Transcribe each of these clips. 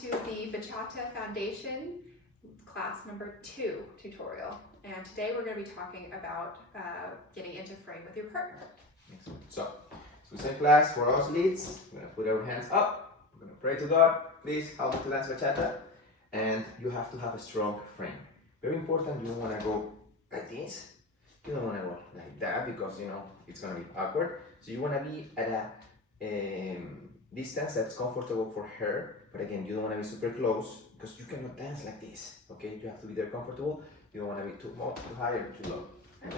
to the Bachata Foundation class number 2 tutorial. And today we're going to be talking about getting into frame with your partner. Excellent. So same class for us leads. We're going to put our hands up. We're going to pray to God. Please help me to dance bachata. And you have to have a strong frame. Very important, you don't want to go like this. You don't want to go like that because, you know, it's going to be awkward. So you want to be at a distance that's comfortable for her. But again, you don't want to be super close because you cannot dance like this. Okay, you have to be there comfortable. You don't want to be too high or too low. Okay.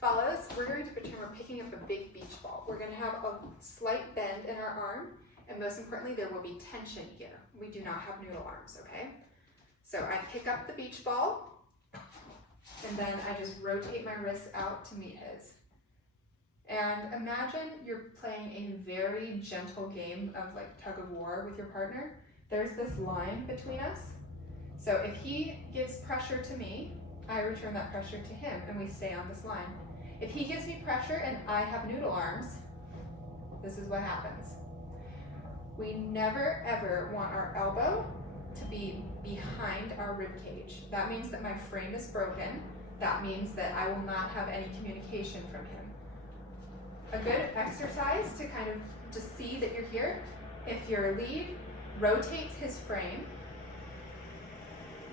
Follows, we're going to pretend we're picking up a big beach ball. We're going to have a slight bend in our arm, and most importantly, there will be tension here. We do not have noodle arms, okay? So I pick up the beach ball, and then I just rotate my wrists out to meet his. And imagine you're playing a very gentle game of like tug of war with your partner. There's this line between us. So if he gives pressure to me, I return that pressure to him, and we stay on this line. If he gives me pressure and I have noodle arms, this is what happens. We never ever want our elbow to be behind our rib cage. That means that my frame is broken. That means that I will not have any communication from him. A good exercise to kind of just see that you're here, if your lead rotates his frame,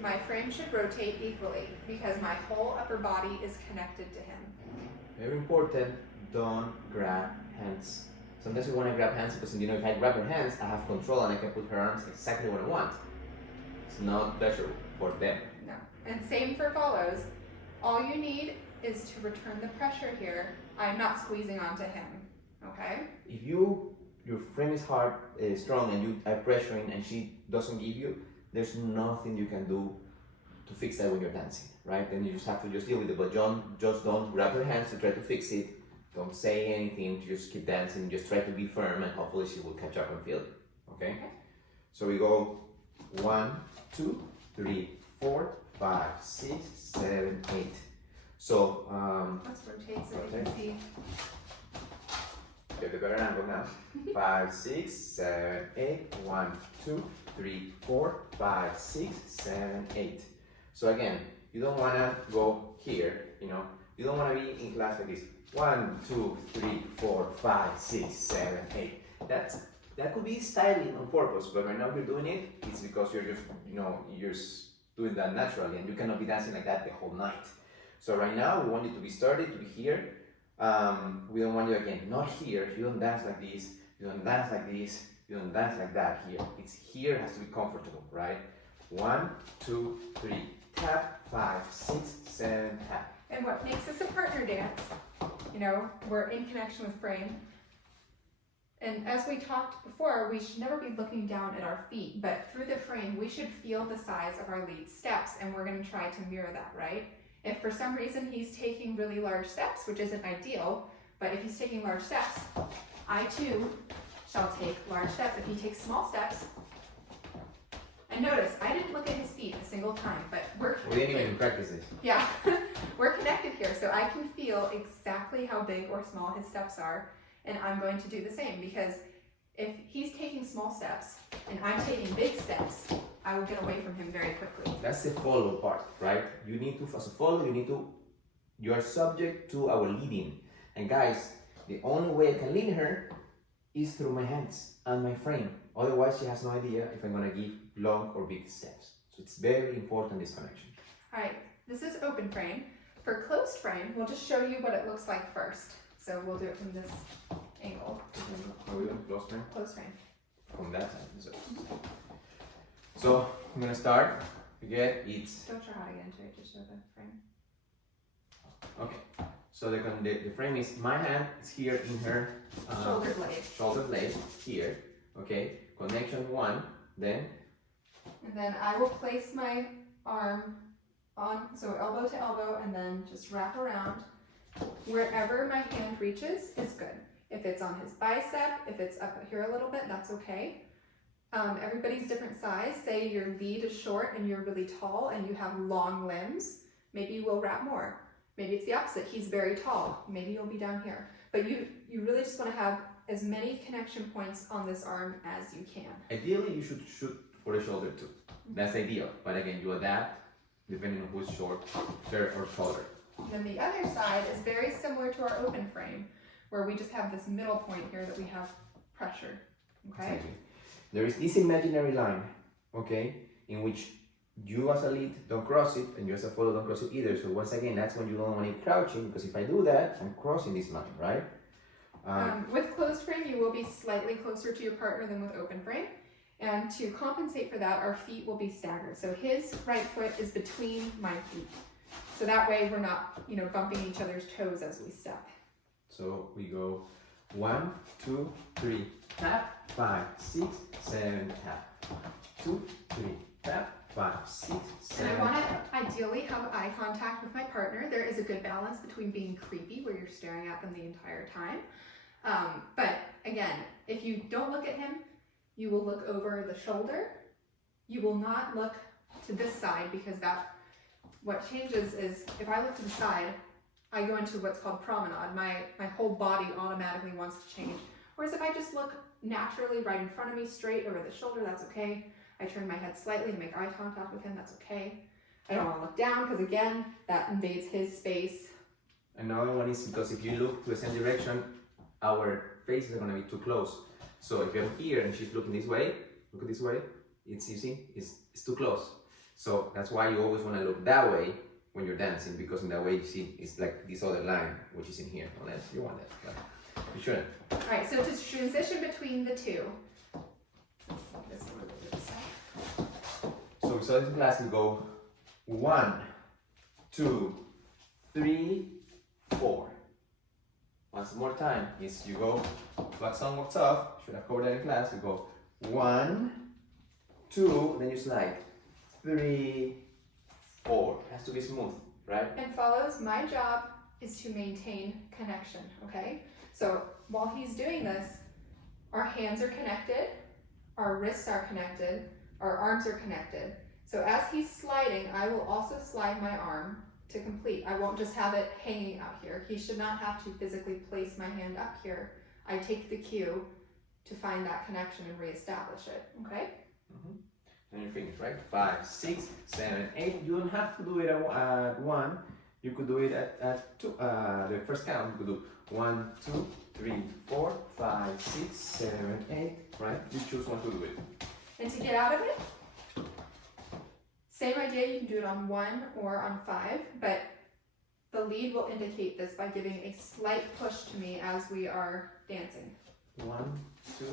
my frame should rotate equally because my whole upper body is connected to him. Very important, don't grab hands. Sometimes we want to grab hands because, you know, if I grab her hands, I have control and I can put her arms exactly what I want. It's not pleasure for them. No. And same for follows. All you need is to return the pressure here. I'm not squeezing onto him, okay? If your frame is hard, strong, and you are pressuring and she doesn't give you, there's nothing you can do to fix that when you're dancing, right? Then you just have to just deal with it. But just don't grab her hands to try to fix it. Don't say anything, just keep dancing, just try to be firm and hopefully she will catch up and feel it, okay? So we go 1, 2, 3, 4, 5, 6, 7, 8. So, let's rotate so we can see. Get the better angle now. 5, 6, 7, 8. 1, 2, 3, 4, 5, 6, 7, 8. So again, you don't want to go here, you know. You don't want to be in class like this. 1, 2, 3, 4, 5, 6, 7, 8. That could be styling on purpose, but right now you're doing it, it's because you're just, you know, you're doing that naturally, and you cannot be dancing like that the whole night. So right now we want you to be started, to be here. We don't want you again, not here. You don't dance like this. You don't dance like this. You don't dance like that here. It's here, has to be comfortable, right? 1, 2, 3, tap. 5, 6, 7, tap. And what makes this a partner dance, you know, we're in connection with frame. And as we talked before, we should never be looking down at our feet, but through the frame, we should feel the size of our lead steps, and we're going to try to mirror that, right? If for some reason he's taking really large steps, which isn't ideal, but if he's taking large steps, I too shall take large steps. If he takes small steps, and notice, I didn't look at his feet a single time, but we're connected. We didn't even practice this. Yeah, we're connected here, so I can feel exactly how big or small his steps are, and I'm going to do the same, because if he's taking small steps and I'm taking big steps, I will get away from him very quickly. That's the follow part, right? You need to, as a follow, you are subject to our leading. And guys, the only way I can lead her is through my hands and my frame. Otherwise, she has no idea if I'm gonna give long or big steps. So it's very important, this connection. All right, this is open frame. For closed frame, we'll just show you what it looks like first. So we'll do it from this angle. Are we doing close frame? Closed frame. From that side. So I'm gonna start. Again, it's. Don't show how to get into it, just show the frame. Okay. So the frame is my hand is here in her Shoulder blade. Shoulder blade here. Okay. Connection 1. Then. And then I will place my arm on, so elbow to elbow, and then just wrap around. Wherever my hand reaches is good. If it's on his bicep, if it's up here a little bit, that's okay. Everybody's different size. Say your lead is short and you're really tall and you have long limbs, maybe we'll wrap more. Maybe it's the opposite, he's very tall, maybe you'll be down here. But you really just want to have as many connection points on this arm as you can. Ideally, you should for the shoulder too. That's ideal, but again, you adapt depending on who's short or taller. Then the other side is very similar to our open frame, where we just have this middle point here that we have pressure, okay? Exactly. There is this imaginary line, okay, in which you as a lead don't cross it, and you as a follow don't cross it either. So once again, that's when you don't want it crouching, because if I do that, I'm crossing this line, right? With closed frame, you will be slightly closer to your partner than with open frame. And to compensate for that, our feet will be staggered. So his right foot is between my feet. So that way we're not, bumping each other's toes as we step. So we go 1, 2, 3, tap, 5, 6, 7, tap. 2, 3, tap, 5, 6, 7. And I want to ideally have eye contact with my partner. There is a good balance between being creepy, where you're staring at them the entire time. But again, if you don't look at him, you will look over the shoulder. You will not look to this side, because what changes is if I look to the side, I go into what's called promenade. My whole body automatically wants to change. Whereas if I just look naturally right in front of me, straight over the shoulder, that's okay. I turn my head slightly to make eye contact with him, that's okay. I don't want to look down, because again, that invades his space. Another one is because if you look to the same direction, our faces are going to be too close. So if you're here and she's looking this way, look this way, it's too close. So that's why you always want to look that way when you're dancing, because in that way you see it's like this other line which is in here, unless you want that, but you shouldn't. Alright, so to transition between the two. So we saw this in class, we go 1, 2, 3, 4. Once more time is you go flex on, walks off. Should have covered that in class. You go 1, 2, then you slide 3, 4. It has to be smooth, right? And follows, my job is to maintain connection, okay? So while he's doing this, our hands are connected, our wrists are connected, our arms are connected. So as he's sliding, I will also slide my arm to complete. I won't just have it hanging out here. He should not have to physically place my hand up here. I take the cue to find that connection and reestablish it, okay? And your fingers, right? 5, 6, 7, 8. You don't have to do it at 1. You could do it at 2. The first count, you could do 1, 2, 3, 4, 5, 6, 7, 8, right? You choose one to do it. And to get out of it, same idea, you can do it on 1 or on 5, but the lead will indicate this by giving a slight push to me as we are dancing. 1, 2,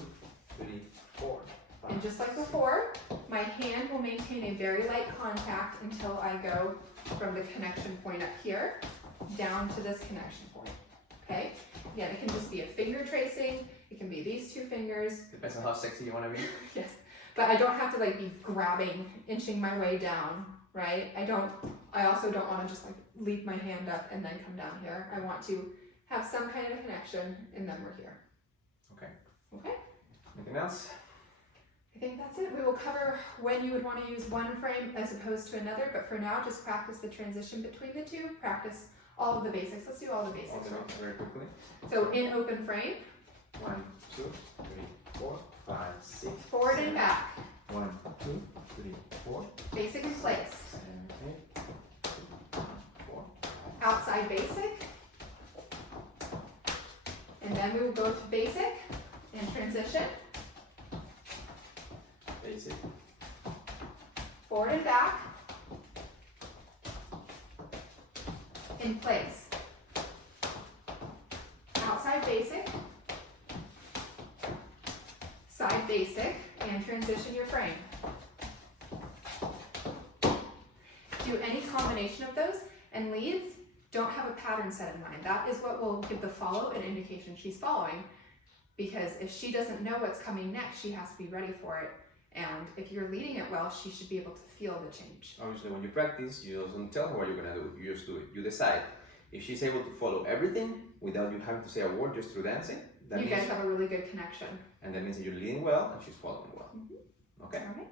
3, 4, 5. And just like before, my hand will maintain a very light contact until I go from the connection point up here down to this connection point, okay? Again, it can just be a finger tracing, it can be these 2 fingers. Depends on how sexy you want to be. Yes. But I don't have to be grabbing, inching my way down, right? I also don't want to just leap my hand up and then come down here. I want to have some kind of a connection, and then we're here. Okay. Okay? Anything else? I think that's it. We will cover when you would want to use one frame as opposed to another, but for now, just practice the transition between the two. Practice all of the basics. Let's do all the basics. Very quickly. So in open frame. 1, 2, 3, 4, 5, 6. Forward and back. 1, 2, 3, 4. Basic in place. 7, 8, 4. Outside basic. And then we will go to basic and transition. Basic. Forward and back. In place. Outside basic. Side basic, and transition your frame. Do any combination of those, and leads don't have a pattern set in mind. That is what will give the follow an indication she's following, because if she doesn't know what's coming next, she has to be ready for it. And if you're leading it well, she should be able to feel the change. Obviously, when you practice, you don't tell her what you're gonna do. You just do it. You decide. If she's able to follow everything without you having to say a word just through dancing, you guys have a really good connection. And that means that you're leading well and she's following well. Mm-hmm. Okay? All right.